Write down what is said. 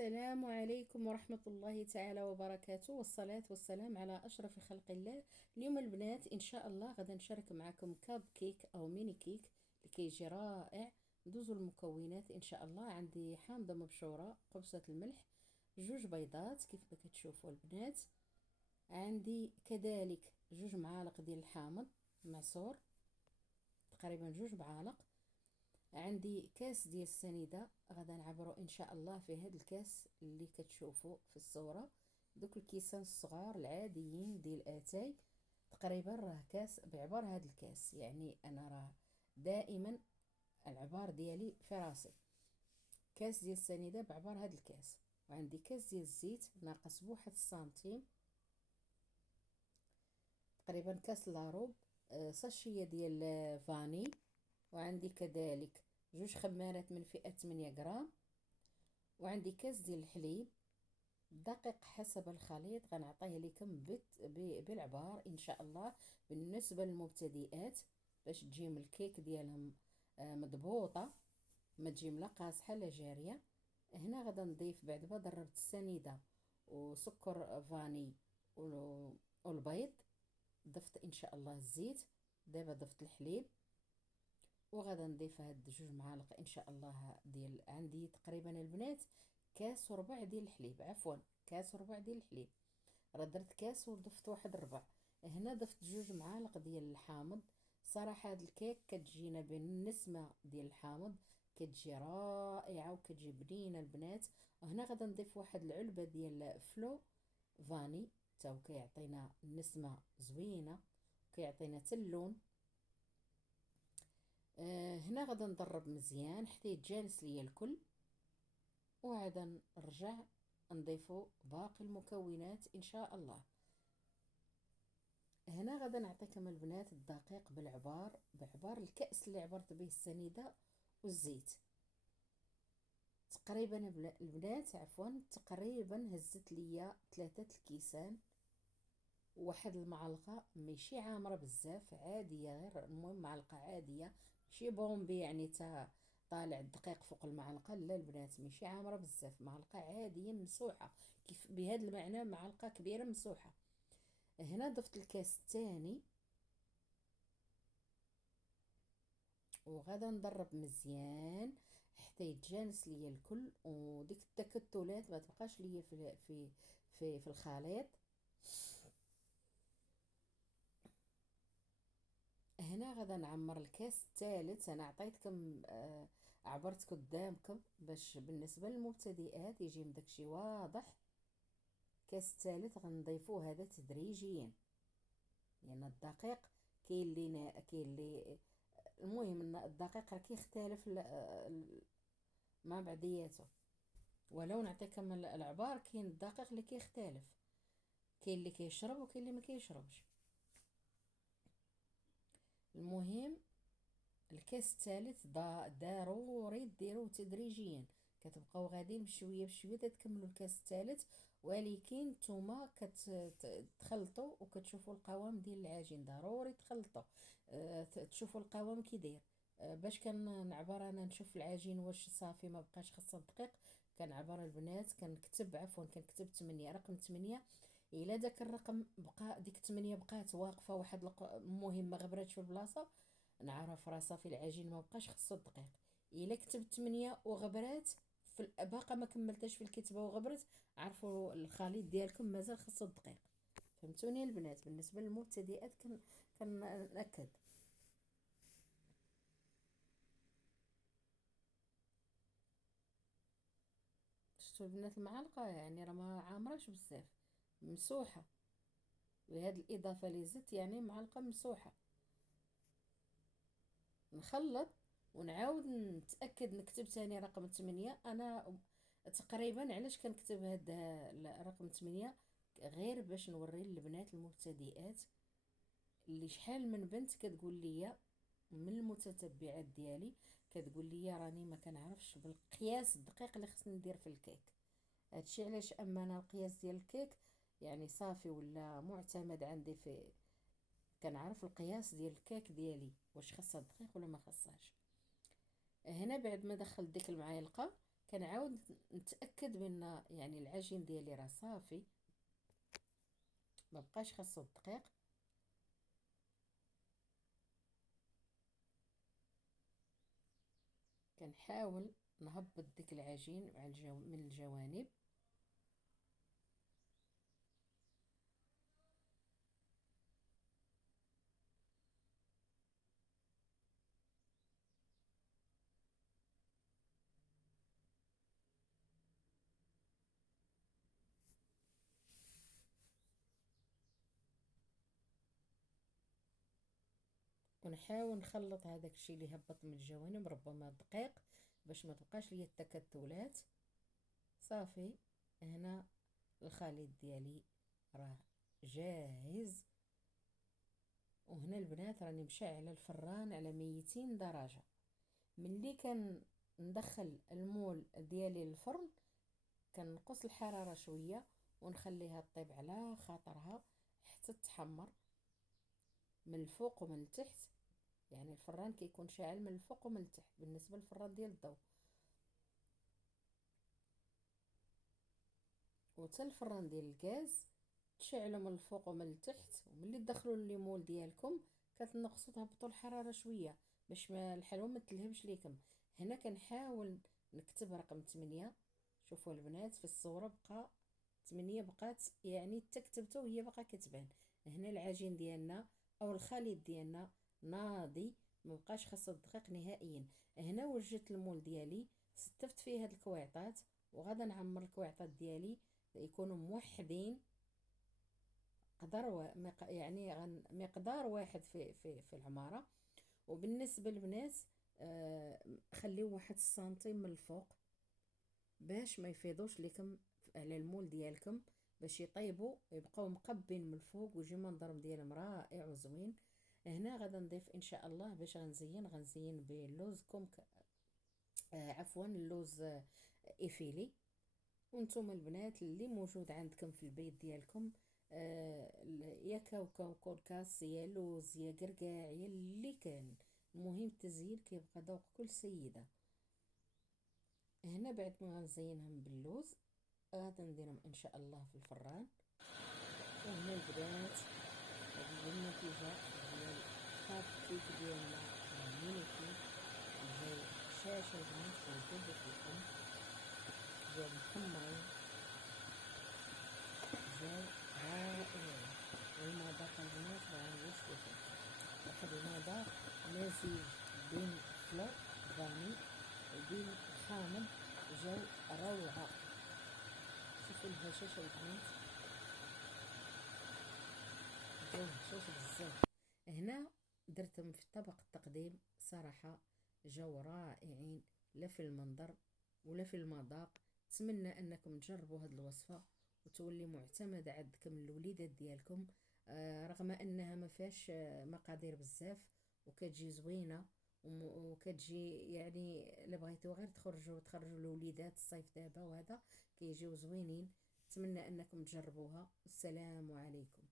السلام عليكم ورحمة الله تعالى وبركاته، والصلاة والسلام على أشرف خلق الله. اليوم البنات إن شاء الله غدا نشارك معكم كاب كيك أو ميني كيك لكي يجي رائع. ندوزو المكونات إن شاء الله. عندي حامضة مبشورة، قبصة الملح، جوج بيضات كيف ما كتشوفوا البنات. عندي كذلك جوج معالق ديال الحامض معصور، تقريبا جوج معالق. عندي كاس ديال السنيده، غادا نعبروا ان شاء الله في هذا الكاس اللي كتشوفوا في الصوره. دوك الكيسان الصغار العاديين ديال اتاي، تقريبا راه كاس بعبار هذا الكاس. يعني انا راه دائما العبار ديالي في راسي. كاس ديال السنيده بعبار هذا الكاس. وعندي كاس ديال الزيت ناقص بواحد السنتيم، تقريبا كاس لاروب. ساشيه ديال فاني. وعندي كذلك جوج خمارات من فئة 8 غرام. وعندي كاس ديال الحليب. دقيق حسب الخليط غنعطيه لكم بالعبار ان شاء الله. بالنسبة للمبتدئات باش تجي من الكيك ديالهم مضبوطة، ما تجي لا قاصحة لا جارية. هنا غادا نضيف بعد ما ضربت السنيدة وسكر فاني والبيض، ضفت ان شاء الله الزيت. دابا ضفت الحليب، وغادا نضيف هاد جوج معالق ان شاء الله. ديال عندي تقريبا البنات كاس وربع ديال الحليب، عفوا كاس وربع ديال الحليب. راه درت كاس وضفت واحد الربع. هنا ضفت جوج معالق ديال الحامض. صراحه هاد الكيك كتجينا بالنسمه ديال الحامض، كتجي رائعه وكتجي بنينه البنات. وهنا غادا نضيف واحد العلبه ديال فلو فاني، تاو كيعطينا نسمه زوينه، كيعطينا تلون. هنا غادا نضرب مزيان حتى يتجانس ليا الكل، وعادا نرجع نضيفو باقي المكونات ان شاء الله. هنا غادا نعطيكم البنات الدقيق بعبار الكأس اللي عبرت به السنيدة والزيت. تقريبا البنات عفوا تقريبا هزت ليا 3 الكيسان. واحد المعلقة ماشي عامرة بزاف، عادية، غير المهم معلقة عادية، ماشي بومبي يعني طالع الدقيق فوق المعلقة. لا البنات ماشي عامرة بزاف، معلقة عادية ممسوحة، كيف بهذا المعنى معلقة كبيرة ممسوحة. هنا ضفت الكاس الثاني، وغادا نضرب مزيان حتى يتجانس ليا الكل، وديك التكتلات ما تبقاش ليا في الخليط. هنا غادا نعمر الكاس الثالث. انا عطيتكم عبرت قدامكم باش بالنسبه للمبتدئات يجي داكشي واضح. الكاس الثالث غنضيفوه هذا تدريجيا، لان الدقيق كاين اللي المهم ان الدقيق راه كيختلف مع بعضياته. ولو نعطيكم العبار، كاين الدقيق اللي كيختلف، كاين اللي كيشرب وكاين اللي ما كيشربش. المهم الكاس الثالث ضروري ديروه تدريجيا، كتبقاو غاديين بشويه بشويه تكملوا الكاس الثالث. ولكن نتوما كتخلطوا وكتشوفوا القوام ديال العجين، ضروري تخلطوا. تشوفوا القوام كي داير. باش كنعبر انا نشوف العجين واش صافي ما بقاش خاصه الدقيق، كنعبر البنات كنكتب، عفوا كنكتب 8، رقم 8. الا داك الرقم بقى، ديك 8 بقات واقفه واحد المهم ما غبراتش في البلاصه، نعرف راه صافي العجين ما بقاش خصو الدقيق. الا كتبت 8 وغبرات باقا ما كملتش في الكتابه وغبرت، عرفوا الخليط ديالكم مازال خصو الدقيق. فهمتوني البنات؟ بالنسبه للمبتدئات كنأكد. شفتوا البنات المعلقه يعني راه ما عامراش بزاف، مسوحه. بهاد الاضافه اللي زدت يعني معلقه مسوحه. نخلط ونعاود نتاكد نكتب ثاني رقم 8. انا تقريبا علاش كنكتب هذا رقم 8؟ غير باش نوري للبنات المبتدئات اللي شحال من بنت كتقول لي من المتتبعات ديالي، كتقول لي راني ما كنعرفش بالقياس الدقيق اللي خصني ندير في الكيك. هادشي علاش اما انا القياس ديال الكيك يعني صافي ولا معتمد عندي، في كنعرف القياس ديال الكيك ديالي واش خاصها دقيق ولا ما خاصهاش. هنا بعد ما دخلت ديك المعالقه كنعاود نتاكد بان يعني العجين ديالي راه صافي، ما بقاش خاصو الدقيق. كنحاول نهبط ديك العجين مع من الجوانب. ونحاول نخلط هذاك الشيء اللي هبط من الجوانب ربما دقيق باش ما تبقاش ليا التكتلات. صافي، هنا الخليط ديالي راه جاهز. وهنا البنات راني مشعله الفران على 200 درجه. ملي ندخل المول ديالي للفرن كنقص الحراره شويه ونخليها طيب على خاطرها حتى تحمر من الفوق ومن التحت. يعني الفران كيكون شاعل من الفوق ومن التحت بالنسبه للفران ديال الضوء، وحتى الفران ديال الغاز تشعلوا من الفوق ومن التحت. وملي تدخلوا الليمون ديالكم كتنقصوا تهبطوا الحراره شويه باش ما الحلوى ما تلهبش ليكم. هنا كنحاول نكتب رقم 8. شوفوا البنات في الصوره بقى 8 بقات، يعني حتى كتبته وهي باقا كتبان. هنا العجين ديالنا او الخليط ديالنا ناضي، ما بقاش خاصو الدقيق نهائيا. هنا وجدت المول ديالي، ستفت فيه هاد الكويعطات وغادا نعمر الكويعطات ديالي يكونوا موحدين. يعني مقدار واحد في العمارة. وبالنسبة للبنات خليو 1 سنتيم من الفوق باش ما يفيضوش لكم على المول ديالكم، باش يطيبوا يبقاو مقبين من الفوق ويجي منظر ديالهم رائع وزوين. هنا غادا نضيف ان شاء الله باش غنزين باللوز كومك، عفوا اللوز افيلي. وانتم البنات اللي موجود عندكم في البيت ديالكم يا كاوكاو كوركاس يا لوز يا قرقاع يا اللي كان، المهم التزيين كيبقى ذوق كل سيده. هنا بعد ما غنزينهم باللوز غادا نديرهم ان شاء الله في الفران. وهنا البنات هذه النتيجه ديال هاد الكيك ديالنا ميني كيك جاي شاشه البنات كيذوب فيكم، جاو محمرين، جاو رائعين. والمذاق البنات راه يوصفكم واحد المذاق مزيج بين فلو فاني وبين الحامض، جاو روعه. شوفوا الهشاشه البنات، جاو هشاش بزاف. هنا درتهم في طبق التقديم، صراحه جاو رائعين لا في المنظر ولا في المذاق. نتمنى انكم تجربوا هذه الوصفه وتولي معتمده عندكم الوليدات ديالكم، رغم انها ما فيهاش مقادير بزاف وكتجي زوينه وكتجي يعني الا بغيتو غير تخرجوا الوليدات الصيف دابا وهذا كيجيو زوينين. نتمنى انكم تجربوها. السلام عليكم.